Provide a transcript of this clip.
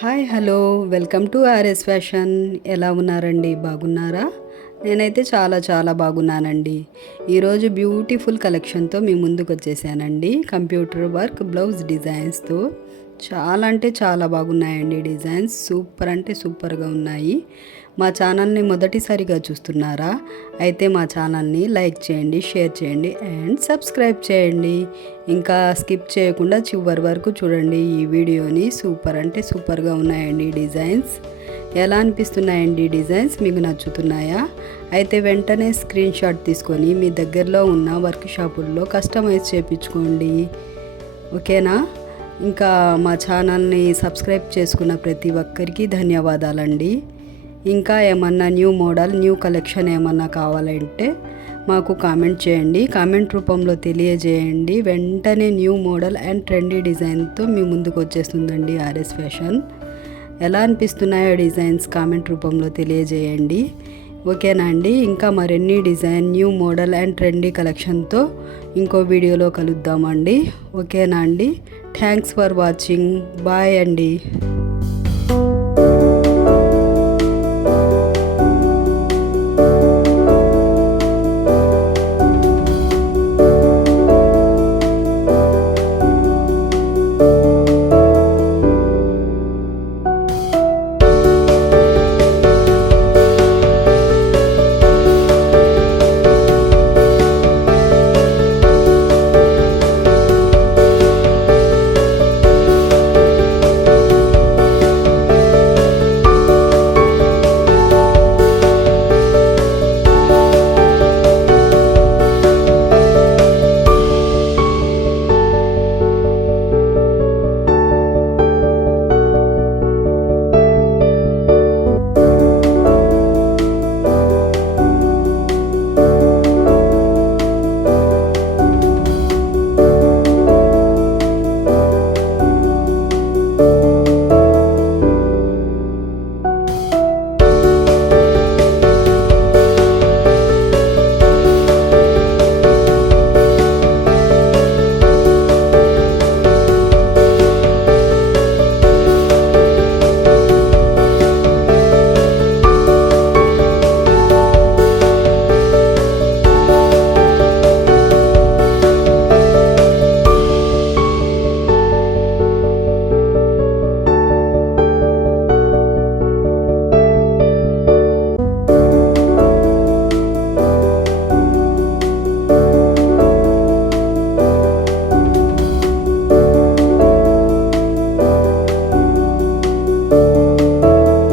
Hi hello welcome to RS fashion. ఎలా ఉన్నారండి? బాగున్నారా? నేనైతే చాలా చాలా బాగున్నానండి. ఈరోజు బ్యూటిఫుల్ కలెక్షన్తో మీ ముందుకు వచ్చేసానండి. కంప్యూటర్ వర్క్ బ్లౌజ్ డిజైన్స్తో చాలా అంటే చాలా బాగున్నాయండి. డిజైన్స్ సూపర్ అంటే సూపర్గా ఉన్నాయి. మా ఛానల్ని మొదటిసారిగా చూస్తున్నారా? అయితే మా ఛానల్ని లైక్ చేయండి, షేర్ చేయండి అండ్ సబ్స్క్రైబ్ చేయండి. ఇంకా స్కిప్ చేయకుండా చివరి వరకు చూడండి ఈ వీడియోని. సూపర్ అంటే సూపర్గా ఉన్నాయండి డిజైన్స్. ఎలా అనిపిస్తున్నాయండి డిజైన్స్? మీకు నచ్చుతున్నాయా? అయితే వెంటనే స్క్రీన్ షాట్ తీసుకొని మీ దగ్గరలో ఉన్న వర్క్ షాపుల్లో కస్టమైజ్ చేయించుకోండి. ఓకేనా? ఇంకా మా ఛానల్ని సబ్స్క్రైబ్ చేసుకున్న ప్రతి ఒక్కరికి ధన్యవాదాలండి. ఇంకా ఏమన్నా న్యూ మోడల్, న్యూ కలెక్షన్ ఏమన్నా కావాలంటే మాకు కామెంట్ చేయండి. కామెంట్ రూపంలో తెలియజేయండి. వెంటనే న్యూ మోడల్ అండ్ ట్రెండీ డిజైన్తో మీ ముందుకు వచ్చేస్తుందండి ఆర్ఎస్ ఫ్యాషన్. ఎలా అనిపిస్తున్నాయో డిజైన్స్ కామెంట్ రూపంలో తెలియజేయండి. ఓకేనా అండి? ఇంకా మరిన్ని design, new model and trendy కలెక్షన్తో ఇంకో వీడియోలో కలుద్దామండి. ఓకేనా అండి? Thanks for watching. బాయ్ అండి.